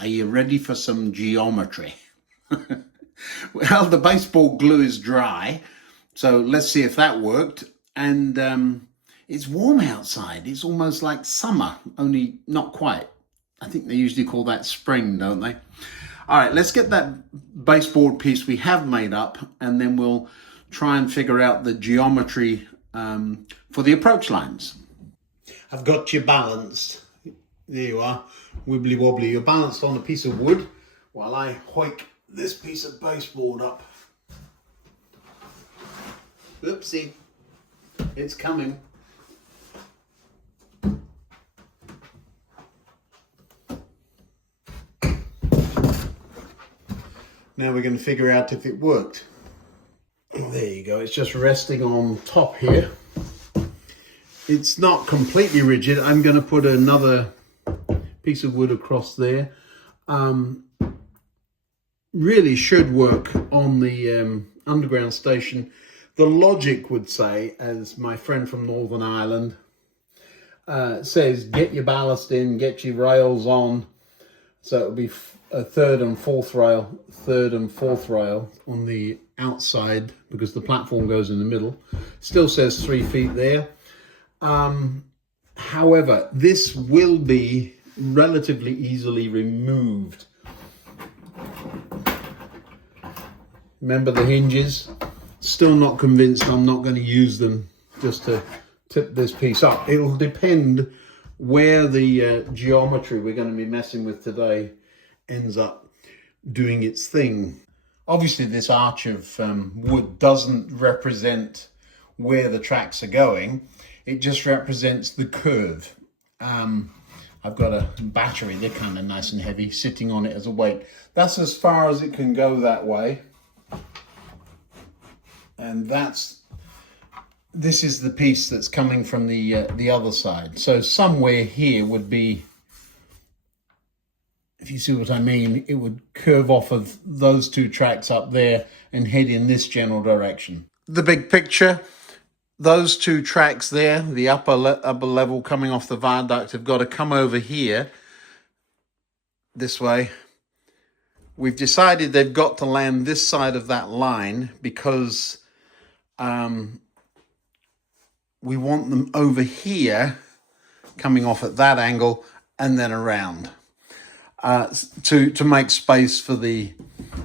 Are you ready for some geometry? Well, the baseboard glue is dry, so let's see if that worked. And it's warm outside. It's almost like summer, only not quite. I think they usually call that spring, don't they? All right, let's get that baseboard piece we have made up, and then we'll try and figure out the geometry for the approach lines. I've got you balanced. There you are, wibbly wobbly. You're balanced on a piece of wood while I hoik this piece of baseboard up. Oopsie, it's coming. Now we're going to figure out if it worked. There you go, it's just resting on top here. It's not completely rigid. I'm going to put another piece of wood across there. Really should work on the underground station. The logic would say, as my friend from Northern Ireland says, get your ballast in, get your rails on. So it'll be a third and fourth rail on the outside, because the platform goes in the middle. Still says 3 feet there. However, this will be relatively easily removed. Remember the hinges? Still not convinced I'm not going to use them just to tip this piece up. It'll depend where the geometry we're going to be messing with today ends up doing its thing. Obviously this arch of wood doesn't represent where the tracks are going. It just represents the curve. I've got a battery, they're kind of nice and heavy, sitting on it as a weight. That's as far as it can go that way. And this is the piece that's coming from the other side. So somewhere here would be, if you see what I mean, it would curve off of those two tracks up there and head in this general direction. The big picture, those two tracks there, the upper level coming off the viaduct, have got to come over here this way. We've decided they've got to land this side of that line because we want them over here, coming off at that angle and then around to make space for the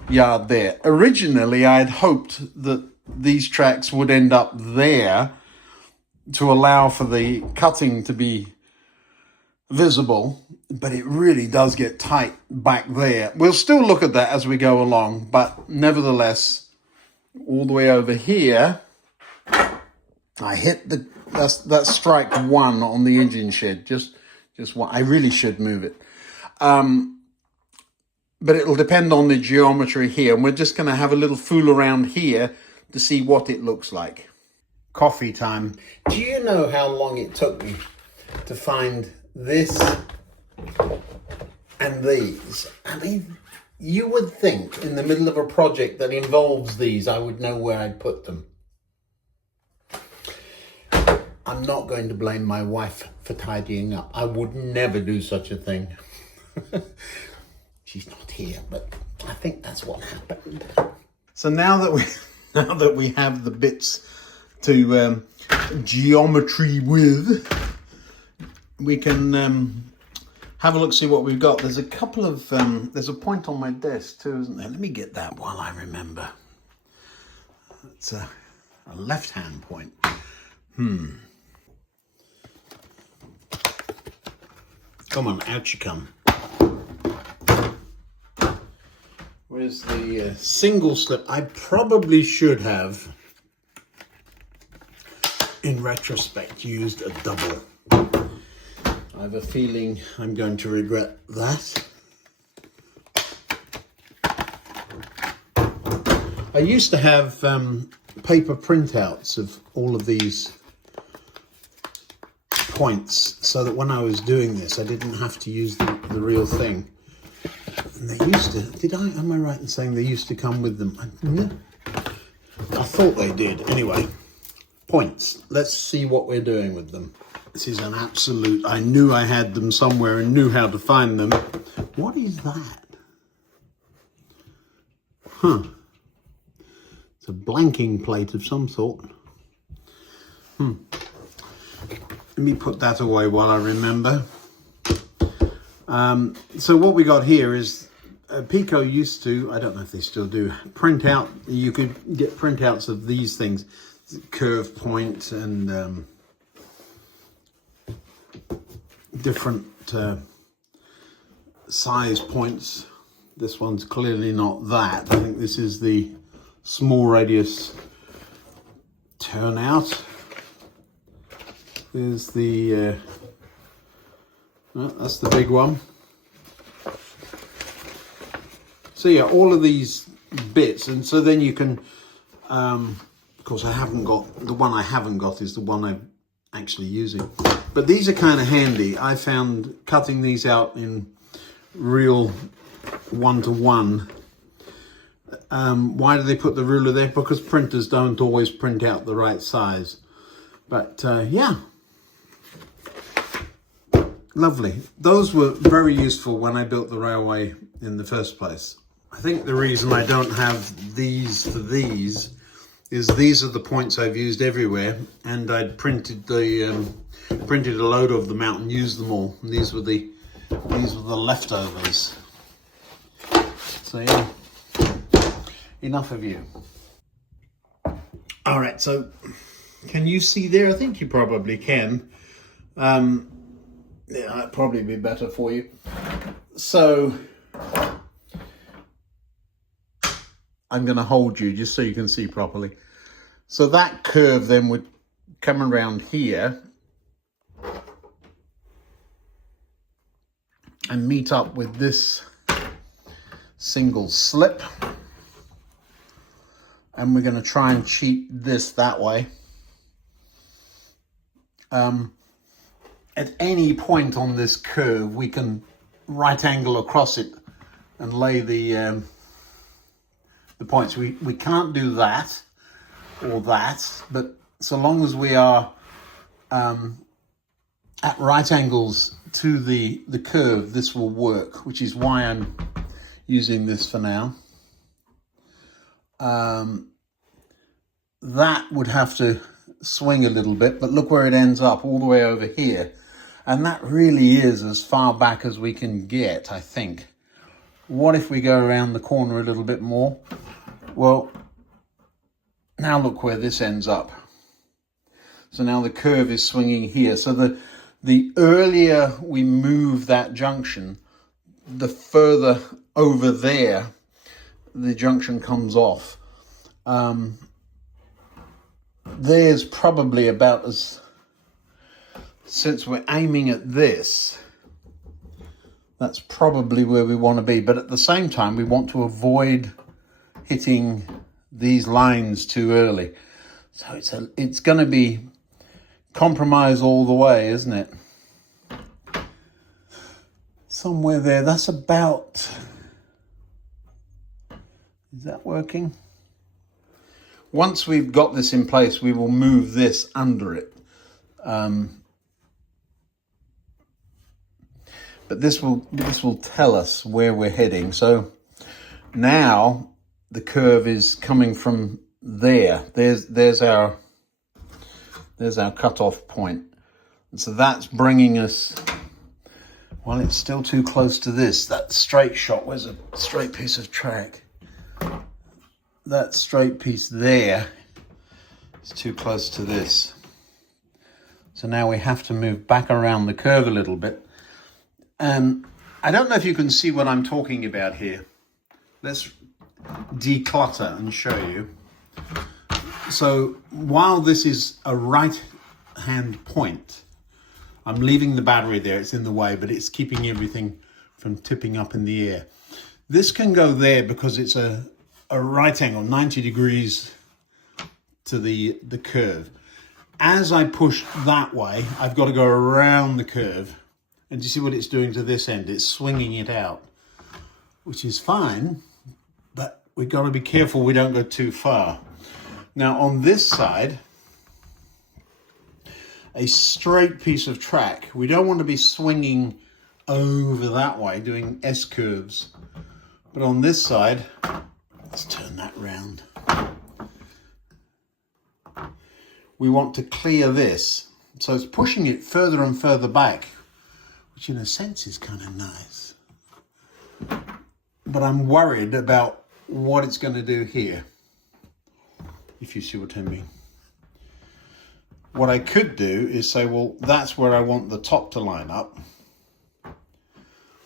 yard there. Originally, I had hoped that these tracks would end up there to allow for the cutting to be visible, but it really does get tight back there. We'll still look at that as we go along, but nevertheless, all the way over here, I hit that's strike one on the engine shed. Just one. I really should move it. But it'll depend on the geometry here, and we're just going to have a little fool around here to see what it looks like. Coffee time. Do you know how long it took me to find this and these? I mean, you would think in the middle of a project that involves these, I would know where I'd put them. I'm not going to blame my wife for tidying up. I would never do such a thing. She's not here, but I think that's what happened. So now that we have the bits to geometry with, we can have a look, see what we've got. There's a couple of there's a point on my desk too, isn't there? Let me get that while I remember. It's a left-hand point. Come on, out you come. Where's the single slip? I probably should have, in retrospect, used a double. I have a feeling I'm going to regret that. I used to have paper printouts of all of these points, so that when I was doing this, I didn't have to use the real thing. And they used to, am I right in saying they used to come with them? I thought they did. Anyway, points. Let's see what we're doing with them. This is an absolute, I knew I had them somewhere and knew how to find them. What is that? Huh. It's a blanking plate of some sort. Let me put that away while I remember. So what we got here is Pico used to, I don't know if they still do, print out, you could get printouts of these things, curve point and different size points. This one's clearly not that. I think this is the small radius turnout. There's the, that's the big one. So yeah, all of these bits, and so then you can, of course I haven't got, the one I haven't got is the one I'm actually using. But these are kind of handy. I found cutting these out in real one-to-one. Why do they put the ruler there? Because printers don't always print out the right size. But yeah. Lovely. Those were very useful when I built the railway in the first place. I think the reason I don't have these for these is these are the points I've used everywhere, and I'd printed the printed a load of them out and used them all. And these were the leftovers. So yeah, enough of you. All right, so can you see there? I think you probably can. Yeah, that'd probably be better for you. So I'm going to hold you just so you can see properly. So that curve then would come around here and meet up with this single slip. And we're going to try and cheat this that way. At any point on this curve, we can right angle across it and lay the points. We can't do that or that, but so long as we are at right angles to the curve, this will work, which is why I'm using this for now. That would have to swing a little bit, but look where it ends up, all the way over here. And that really is as far back as we can get, I think. What if we go around the corner a little bit more? Well, now look where this ends up. So now the curve is swinging here. So the earlier we move that junction, the further over there the junction comes off. There's probably about as, since we're aiming at this, that's probably where we want to be. But at the same time, we want to avoid hitting these lines too early. So it's going to be compromise all the way, isn't it? Somewhere there, that's about, is that working? Once we've got this in place, we will move this under it. But this will tell us where we're heading. So now the curve is coming from there. There's our cutoff point. And so that's bringing us, well, it's still too close to this. That straight shot, where's a straight piece of track? That straight piece there is too close to this. So now we have to move back around the curve a little bit. I don't know if you can see what I'm talking about here. Let's declutter and show you. So while this is a right hand point, I'm leaving the battery there, it's in the way, but it's keeping everything from tipping up in the air. This can go there because it's a right angle, 90 degrees to the curve. As I push that way, I've got to go around the curve. And do you see what it's doing to this end? It's swinging it out, which is fine, but we've got to be careful we don't go too far. Now on this side, a straight piece of track. We don't want to be swinging over that way, doing S-curves. But on this side, let's turn that round. We want to clear this. So it's pushing it further and further back, which in a sense is kind of nice. But I'm worried about what it's going to do here, if you see what I mean. What I could do is say, well, that's where I want the top to line up.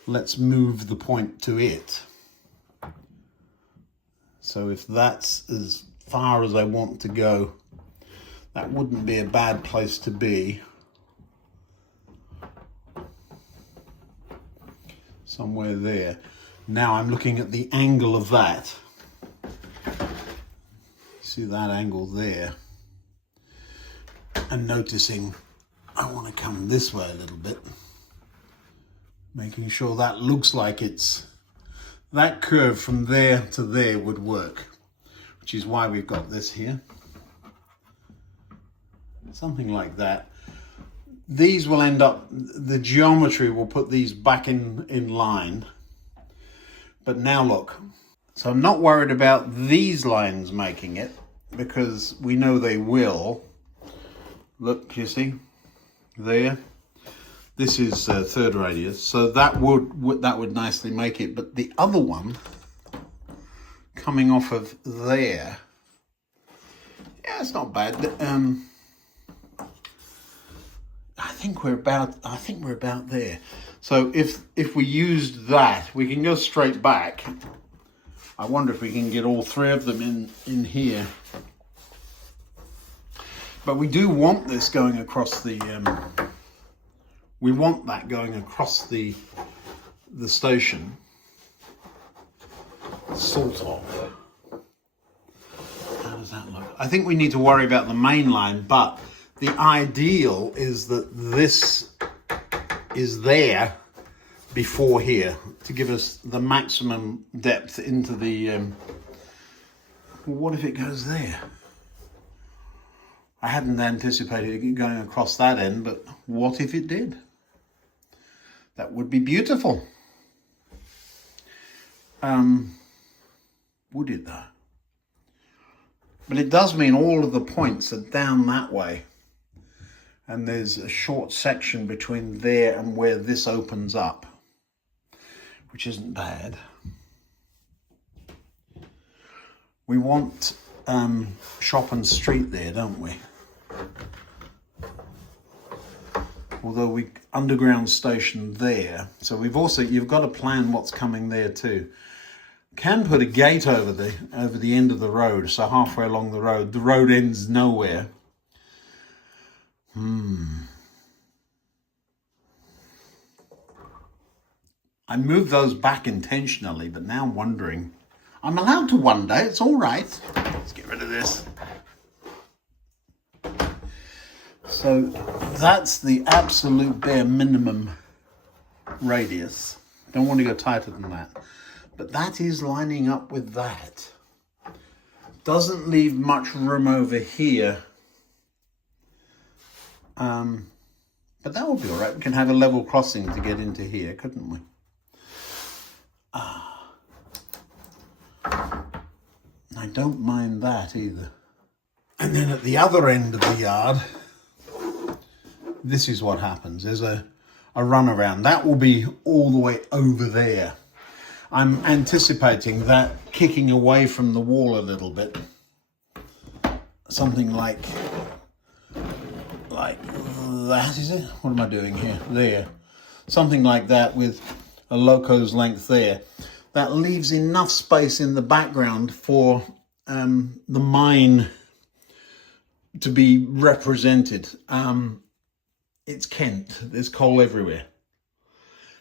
Let's move the point to it. So if that's as far as I want to go, that wouldn't be a bad place to be. Somewhere there. Now I'm looking at the angle of that. See that angle there? And noticing I want to come this way a little bit. Making sure that looks like it's... That curve from there to there would work. Which is why we've got this here. Something like that. These will end up... The geometry will put these back in line. But now look, so I'm not worried about these lines making it because we know they will. Look, you see, there. This is third radius, so that would nicely make it. But the other one coming off of there, yeah, it's not bad. I think we're about there. So if we used that, we can go straight back. I wonder if we can get all three of them in here. But we do want this going across the. We want that going across the station. Sort of. How does that look? I think we need to worry about the main line, but the ideal is that this is there before here to give us the maximum depth into the what if it goes there? I hadn't anticipated it going across that end, but what if it did? That would be beautiful. Would it though? But it does mean all of the points are down that way. And there's a short section between there and where this opens up, which isn't bad. We want shop and street there, don't we? Although we underground station there, so you've got to plan what's coming there too. Can put a gate over the end of the road, so halfway along the road ends nowhere. I moved those back intentionally, but now I'm wondering. I'm allowed to wonder, it's all right. Let's get rid of this. So that's the absolute bare minimum radius. Don't want to go tighter than that. But that is lining up with that. Doesn't leave much room over here. But that will be all right. We can have a level crossing to get into here, couldn't we? I don't mind that either. And then at the other end of the yard, this is what happens. There's a runaround. That will be all the way over there. I'm anticipating that kicking away from the wall a little bit. Something like that, is it? What am I doing here? There. Something like that with a loco's length there. That leaves enough space in the background for the mine to be represented. It's Kent. There's coal everywhere.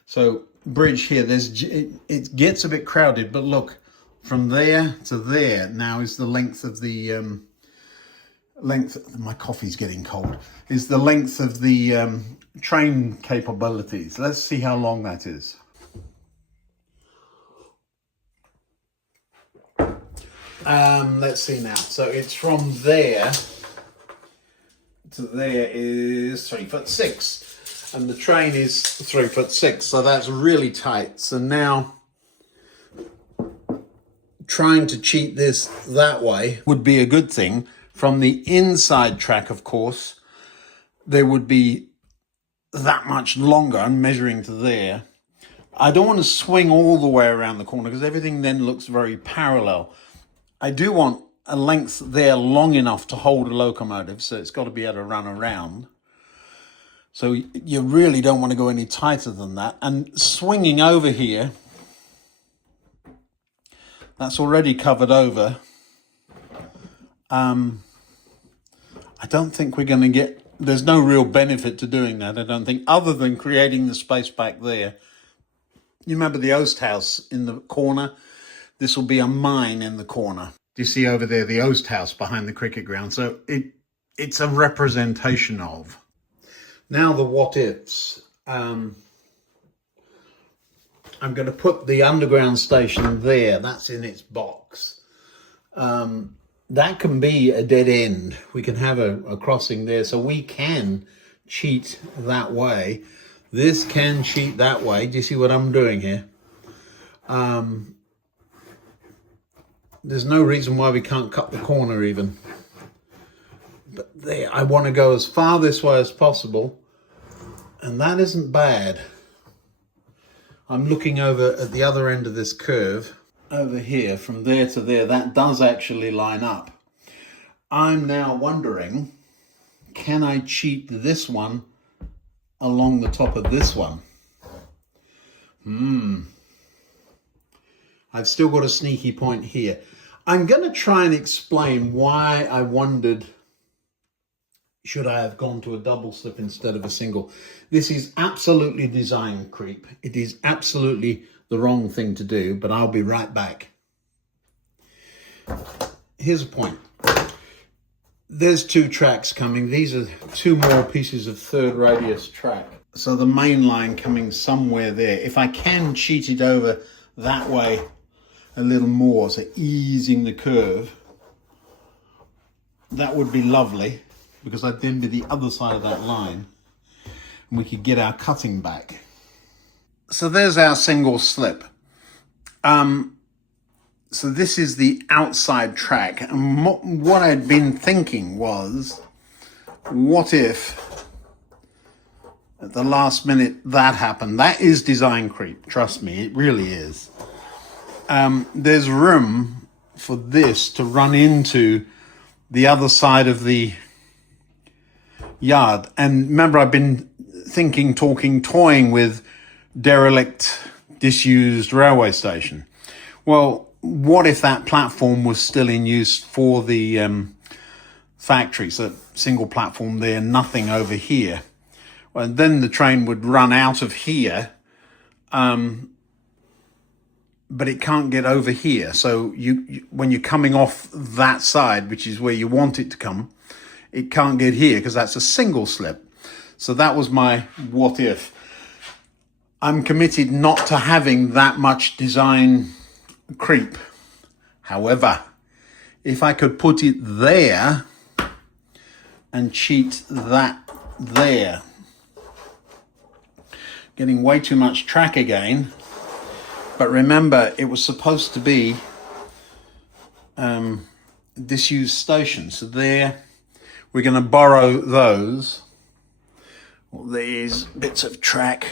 So bridge here. It gets a bit crowded, but look, from there to there now is the length of the my coffee's getting cold, is the length of the train capabilities. Let's see how long that is. Let's see now. So it's from there to there is 3'6", and the train is 3'6", so that's really tight. So now trying to cheat this that way would be a good thing. From the inside track, of course, there would be that much longer. I'm measuring to there. I don't want to swing all the way around the corner because everything then looks very parallel. I do want a length there long enough to hold a locomotive, so it's got to be able to run around. So you really don't want to go any tighter than that. And swinging over here, that's already covered over. I don't think we're going to get, there's no real benefit to doing that, I don't think, other than creating the space back there. You remember the Oast House in the corner? This will be a mine in the corner. Do you see over there the Oast House behind the cricket ground? So it's a representation of. Now the what ifs. I'm going to put the underground station there. That's in its box. That can be a dead end. We can have a crossing there, so we can cheat that way. This can cheat that way. Do you see what I'm doing here? There's no reason why we can't cut the corner even. But there, I want to go as far this way as possible, and that isn't bad. I'm looking over at the other end of this curve. Over here, from there to there, that does actually line up. I'm now wondering, can I cheat this one along the top of this one? I've still got a sneaky point here. I'm going to try and explain why I wondered, should I have gone to a double slip instead of a single? This is absolutely design creep. It is absolutely the wrong thing to do, but I'll be right back. Here's a point. There's 2 tracks coming. These are 2 more pieces of 3rd radius track. So the main line coming somewhere there. If I can cheat it over that way a little more, so easing the curve, that would be lovely, because I'd then be the other side of that line and we could get our cutting back. So there's our single slip. So this is the outside track. And what I'd been thinking was, what if at the last minute that happened? That is design creep. Trust me, it really is. There's room for this to run into the other side of the yard. And remember, I've been thinking, talking, toying with derelict, disused railway station. Well, what if that platform was still in use for the factory? So single platform there, nothing over here. Well, then the train would run out of here, but it can't get over here. So you when you're coming off that side, which is where you want it to come, it can't get here because that's a single slip. So that was my what if. I'm committed not to having that much design creep. However, if I could put it there and cheat that there, getting way too much track again. But remember, it was supposed to be disused station. So there, we're going to borrow those, these bits of track.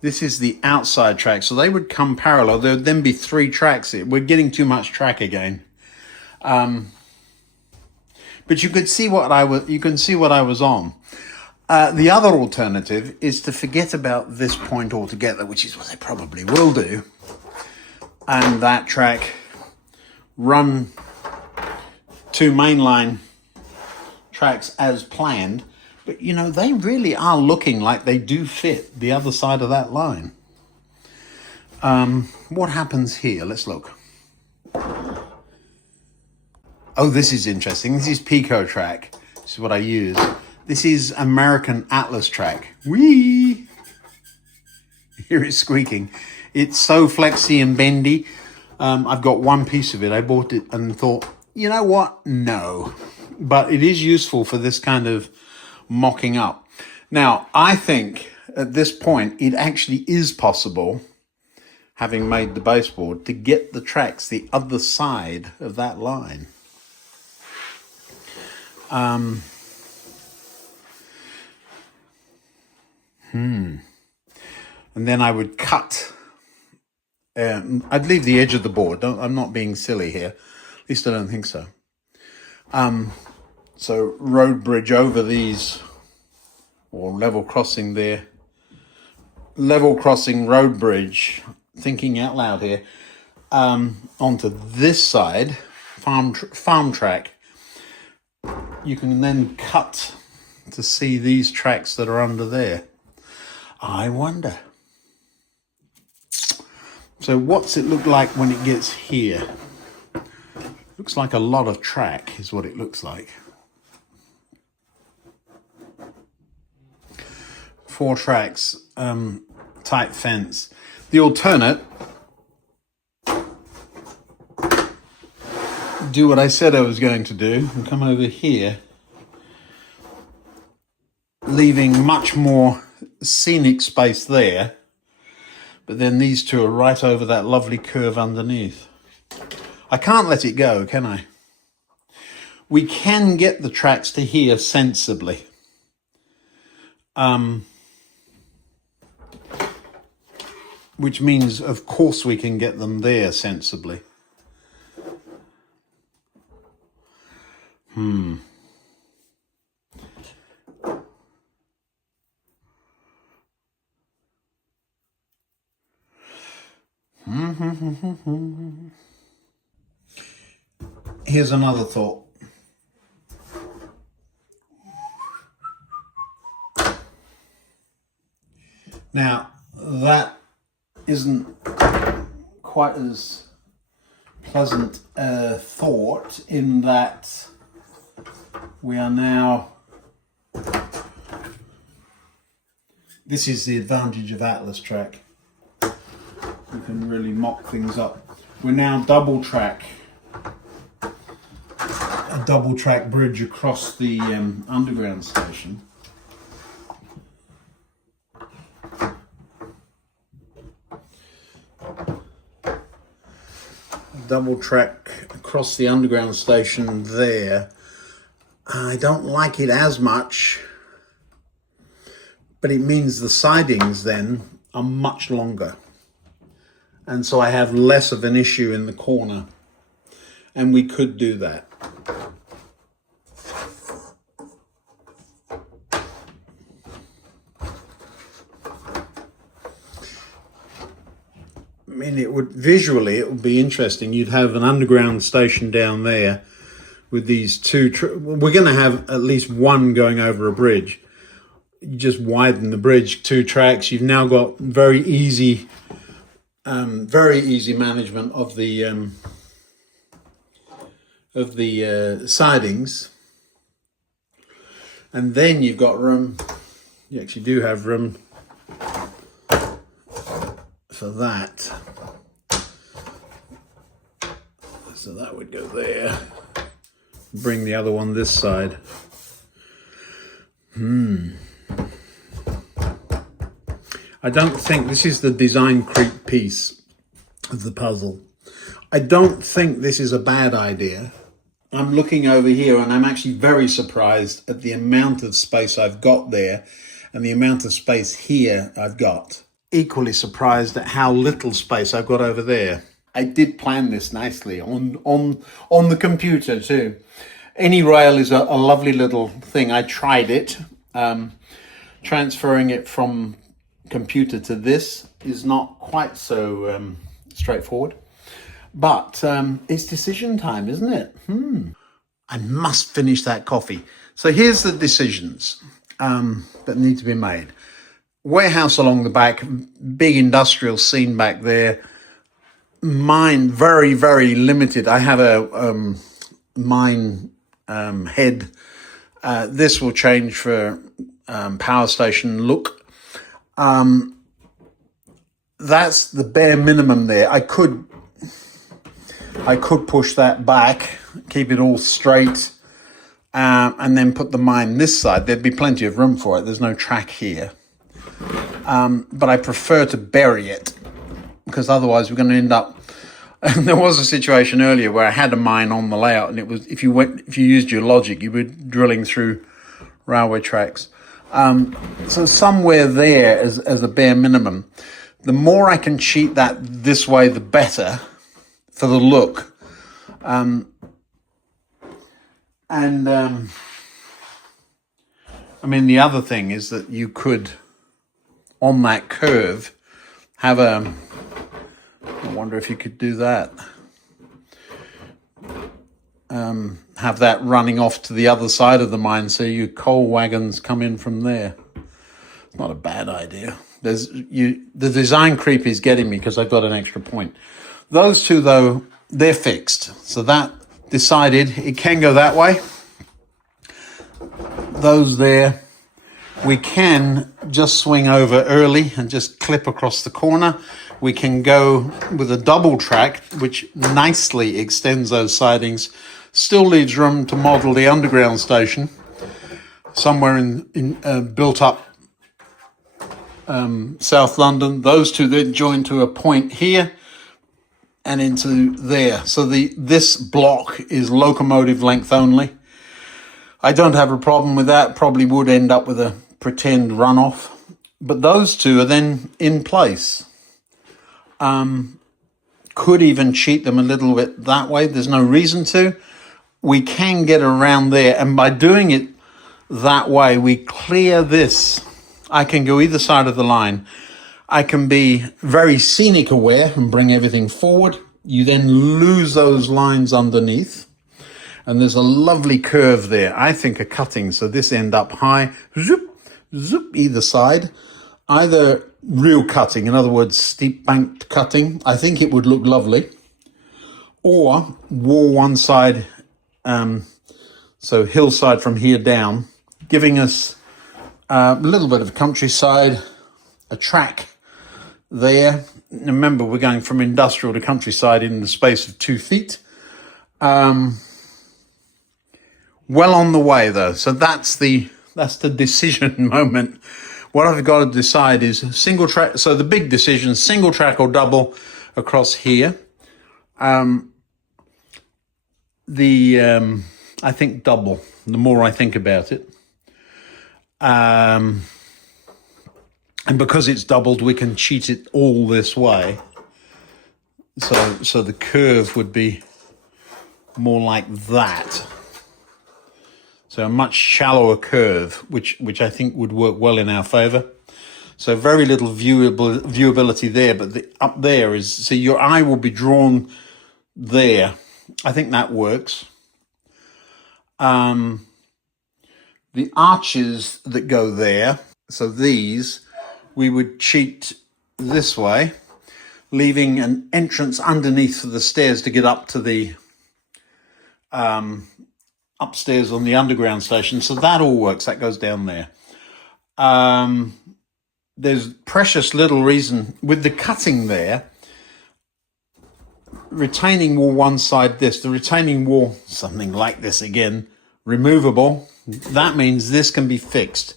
This is the outside track, so they would come parallel. There would then be 3 tracks here. We're getting too much track again. But you could see what I was. You can see what I was on. The other alternative is to forget about this point altogether, which is what they probably will do, and that track run 2 mainline tracks as planned. But, you know, they really are looking like they do fit the other side of that line. What happens here? Let's look. Oh, this is interesting. This is Pico track. This is what I use. This is American Atlas track. Whee! Hear it squeaking. It's so flexy and bendy. I've got one piece of it. I bought it and thought, you know what? No. but it is useful for this kind of mocking up. Now, I think at this point, it actually is possible, having made the baseboard, to get the tracks the other side of that line. And then I would cut. I'd leave the edge of the board. I'm not being silly here. At least I don't think so. So road bridge over these, or level crossing there. Level crossing road bridge, thinking out loud here, onto this side, farm track. You can then cut to see these tracks that are under there. I wonder. So what's it look like when it gets here? Looks like a lot of track is what it looks like. 4 tracks, tight fence. The alternate, do what I said I was going to do and come over here, leaving much more scenic space there, but then these two are right over that lovely curve underneath. I can't let it go, can I? We can get the tracks to here sensibly. Which means, of course, we can get them there sensibly. Here's another thought. Now, that isn't quite as pleasant a thought, in that we are now, this is the advantage of Atlas track. You can really mock things up. We're now a double track bridge across the underground station. Double track across the underground station there. I don't like it as much, but it means the sidings then are much longer. And so I have less of an issue in the corner. And we could do that. I mean, it would be interesting. You'd have an underground station down there with these two. We're going to have at least one going over a bridge. You just widen the bridge, 2 tracks. You've now got very easy management of the sidings, and then you've got room. You actually do have room for that, so that would go there. Bring the other one this side. I don't think this is the design creep piece of the puzzle. I don't think this is a bad idea. I'm looking over here and I'm actually very surprised at the amount of space I've got there and the amount of space here I've got. Equally surprised at how little space I've got over there. I did plan this nicely on the computer too. Any rail is a lovely little thing. I tried it. Transferring it from computer to this is not quite so straightforward. But it's decision time, isn't it? I must finish that coffee. So here's the decisions that need to be made. Warehouse along the back, big industrial scene back there. Mine, very, very limited. I have a mine head. This will change for power station look. That's the bare minimum there. I could push that back, keep it all straight, and then put the mine this side. There'd be plenty of room for it. There's no track here. But I prefer to bury it, because otherwise we're going to end up... And there was a situation earlier where I had a mine on the layout, and it was, if you used your logic, you were drilling through railway tracks. So somewhere there as a bare minimum. The more I can cheat that this way, the better for the look. I mean, the other thing is that you could, on that curve, have a... I wonder if you could do that. Have that running off to the other side of the mine, so your coal wagons come in from there. It's not a bad idea. The design creep is getting me because I've got an extra point. Those two, though, they're fixed. So that decided it can go that way. Those there, we can just swing over early and just clip across the corner. We can go with a double track, which nicely extends those sidings. Still leaves room to model the underground station somewhere in built up South London. Those two then join to a point here and into there. So this block is locomotive length only. I don't have a problem with that. Probably would end up with a pretend runoff. But those two are then in place. Could even cheat them a little bit that way. There's no reason to. We can get around there, and by doing it that way, we clear this. I can go either side of the line. I can be very scenic aware and bring everything forward. You then lose those lines underneath, and there's a lovely curve there. I think a cutting, so this end up high, zoop, zoop, either side. Either real cutting, in other words, steep banked cutting, I think it would look lovely, or wall one side, so hillside from here down, giving us a little bit of countryside, a track there. Remember, we're going from industrial to countryside in the space of 2 feet. Well on the way, though. So that's the decision moment. What I've got to decide is single track. So the big decision, single track or double across here. I think double, the more I think about it. And because it's doubled, we can cheat it all this way. So the curve would be more like that. So a much shallower curve, which I think would work well in our favour. So very little viewability there, but up there is, so your eye will be drawn there. I think that works. The arches that go there, so these, we would cheat this way, leaving an entrance underneath for the stairs to get up to the upstairs on the underground station. So that all works. That goes down there. There's precious little reason with the cutting there. Retaining wall one side, the retaining wall, something like this again, removable. That means this can be fixed,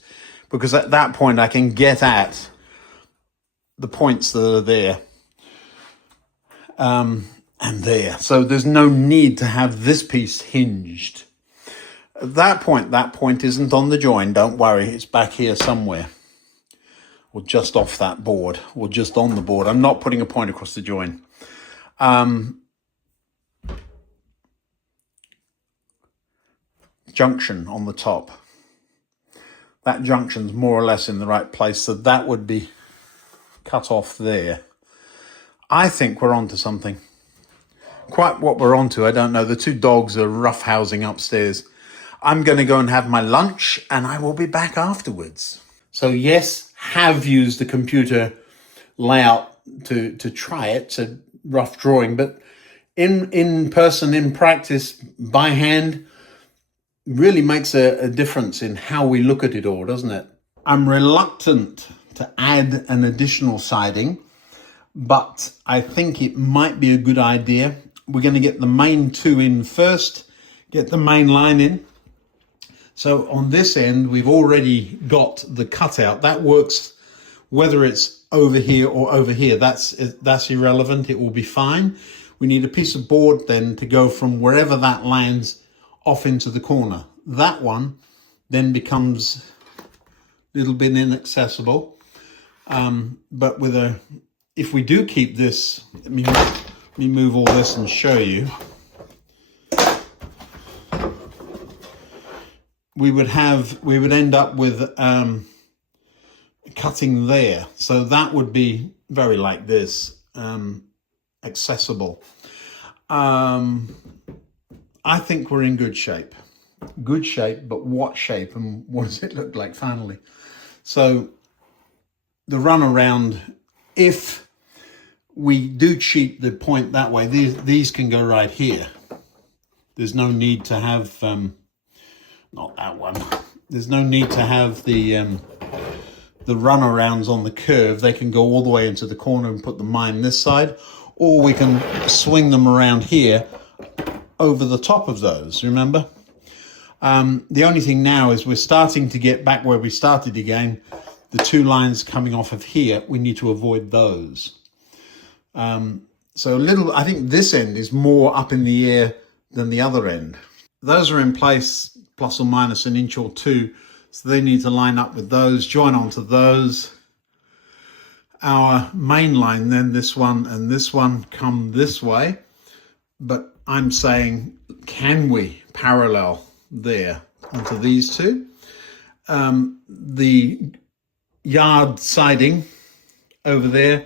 because at that point I can get at the points that are there and there. So there's no need to have this piece hinged. At that point isn't on the join. Don't worry, it's back here somewhere, or just off that board, or just on the board. I'm not putting a point across the join. Junction on the top. That junction's more or less in the right place, so that would be cut off there. I think we're onto something. Quite what we're onto, I don't know. The two dogs are roughhousing upstairs. I'm going to go and have my lunch, and I will be back afterwards. So yes, have used the computer layout to try it, so rough drawing, but in person, in practice, by hand, really makes a difference in how we look at it all, doesn't it? I'm reluctant to add an additional siding, but I think it might be a good idea. We're going to get the main two in first, get the main line in, So on this end, we've already got the cutout. That works whether it's over here or over here. That's irrelevant. It will be fine. We need a piece of board then to go from wherever that lands off into the corner. That one then becomes a little bit inaccessible. But if we do keep this, let me move all this and show you. We would end up with cutting there. So that would be very like this, accessible. I think we're in good shape. Good shape, but what shape and what does it look like finally? So the runaround, if we do cheat the point that way, these can go right here. There's no need to have, not that one. There's no need to have the runarounds on the curve. They can go all the way into the corner and put the mine this side, or we can swing them around here over the top of those, remember? The only thing now is we're starting to get back where we started again. The two lines coming off of here, we need to avoid those. So I think this end is more up in the air than the other end. Those are in place plus or minus an inch or two, so they need to line up with those, join onto those. Our main line, then this one and this one come this way, but I'm saying, can we parallel there onto these two? The yard siding over there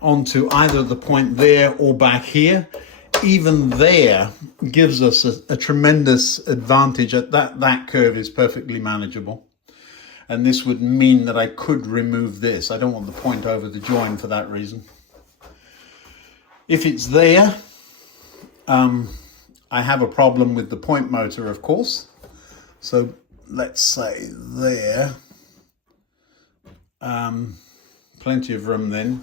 onto either the point there or back here. Even there gives us a tremendous advantage. That curve is perfectly manageable. And this would mean that I could remove this. I don't want the point over the join for that reason. If it's there, I have a problem with the point motor, of course. So let's say there. Plenty of room then.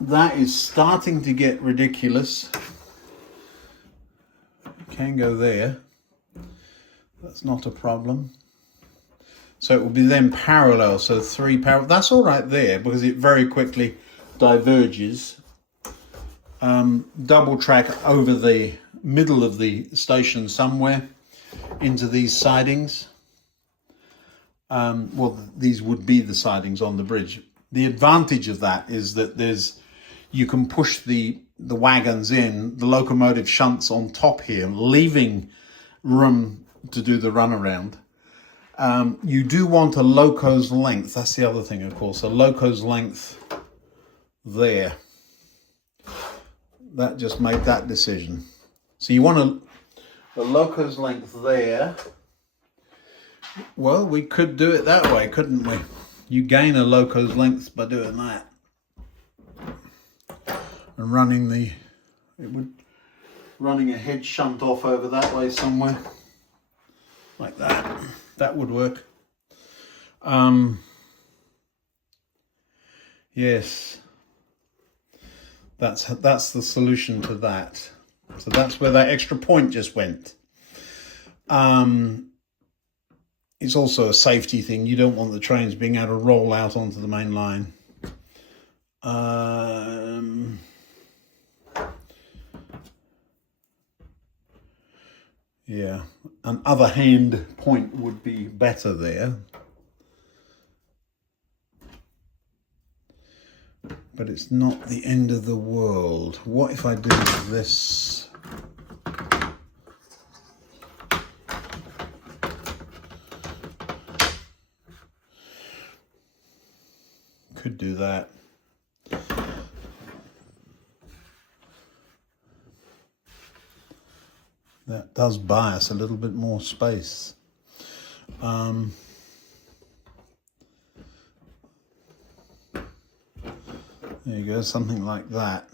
That is starting to get ridiculous. Can go there. That's not a problem. So it will be then parallel. So three parallel. That's all right there because it very quickly diverges. Double track over the middle of the station somewhere into these sidings. Well, these would be the sidings on the bridge. The advantage of that is that you can push the wagons in, the locomotive shunts on top here, leaving room to do the runaround. You do want a loco's length. That's the other thing, of course, a loco's length there. That just made that decision. So you want the loco's length there. Well, we could do it that way, couldn't we? You gain a loco's length by doing that. And running a head shunt off over that way somewhere. Like that. That would work. Yes. That's the solution to that. So that's where that extra point just went. It's also a safety thing. You don't want the trains being able to roll out onto the main line. Yeah, an other hand point would be better there. But it's not the end of the world. What if I do this? Could do that. That does buy us a little bit more space. There you go, something like that.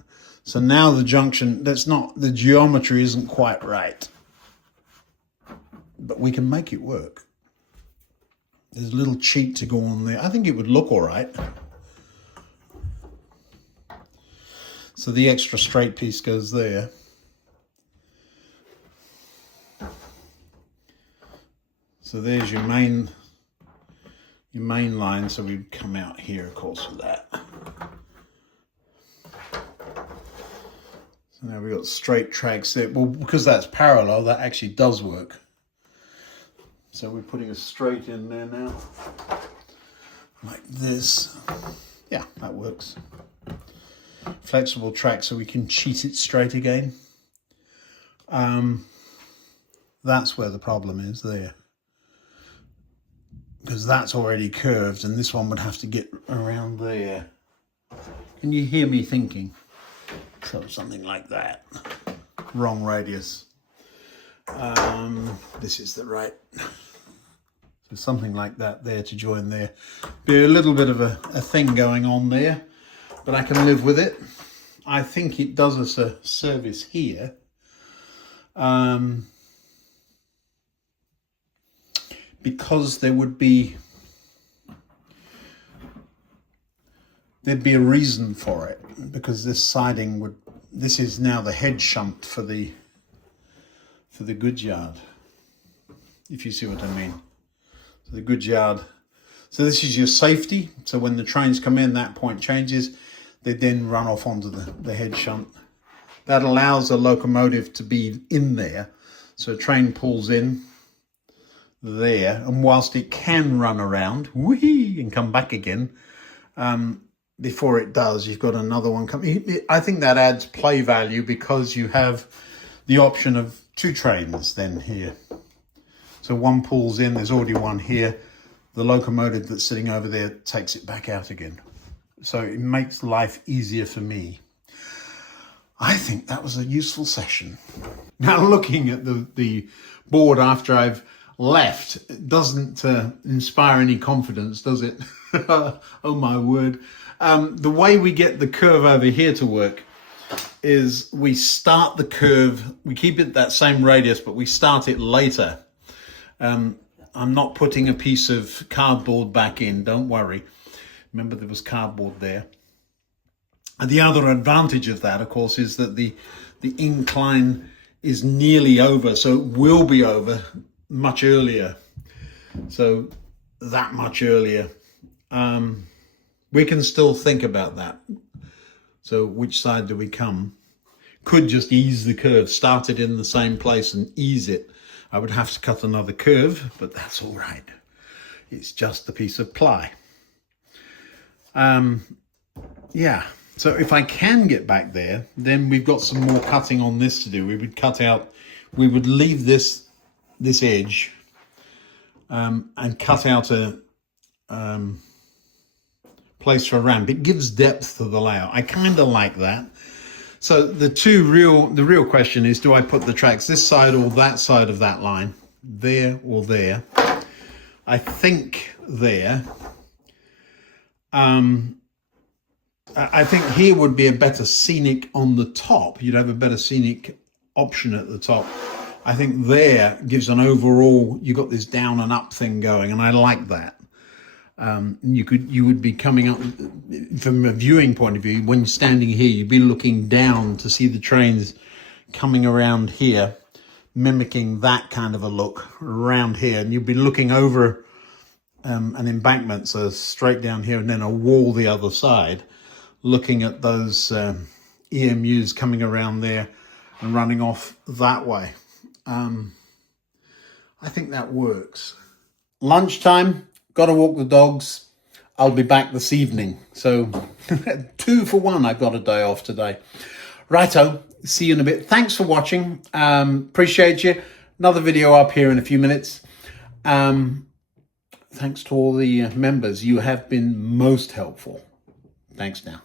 So now the junction, the geometry isn't quite right. But we can make it work. There's a little cheat to go on there. I think it would look all right. So the extra straight piece goes there. So there's your main line. So we come out here, of course, with that. So now we've got straight tracks there. Well, because that's parallel, that actually does work. So we're putting a straight in there now, like this. Yeah, that works. Flexible track, so we can cheat it straight again. That's where the problem is there, because that's already curved, and this one would have to get around there. Can you hear me thinking? So something like that. Wrong radius. This is the right. So something like that there to join there. Be a little bit of a thing going on there, but I can live with it. I think it does us a service here. Because there'd be a reason for it, because this siding this is now the head shunt for the goods yard, if you see what I mean. So the goods yard, so this is your safety, so when the trains come in, that point changes, they then run off onto the head shunt. That allows a locomotive to be in there, so a train pulls in there, and whilst it can run around whee and come back again, before it does, you've got another one coming. I think that adds play value, because you have the option of two trains then here. So one pulls in, there's already one here, the locomotive that's sitting over there takes it back out again. So it makes life easier for me. I think that was a useful session. Now looking at the board after I've left, it doesn't inspire any confidence, does it? Oh my word. The way we get the curve over here to work is we start the curve, we keep it that same radius, but we start it later. I'm not putting a piece of cardboard back in, don't worry. Remember, there was cardboard there. And the other advantage of that, of course, is that the incline is nearly over, so it will be over much earlier. So that much earlier. We can still think about that. So which side do we come? Could just ease the curve, start it in the same place and ease it. I would have to cut another curve, but that's all right. It's just a piece of ply. Yeah, so if I can get back there, then we've got some more cutting on this to do. We would leave this edge and cut out a place for a ramp. It gives depth to the layout. I kind of like that. So the real question is, do I put the tracks this side or that side of that line? There or there? I think there. I think here would be a better scenic on the top. You'd have a better scenic option at the top. I think there gives an overall, you got this down and up thing going, and I like that. You would be coming up from a viewing point of view. When you're standing here, you'd be looking down to see the trains coming around here, mimicking that kind of a look around here, and you'd be looking over an embankment, so straight down here, and then a wall the other side, looking at those EMUs coming around there and running off that way. I think that works. Lunchtime. Got to walk the dogs. I'll be back this evening. So 2 for 1. I've got a day off today. Righto. See you in a bit. Thanks for watching. Appreciate you. Another video up here in a few minutes. Thanks to all the members. You have been most helpful. Thanks now.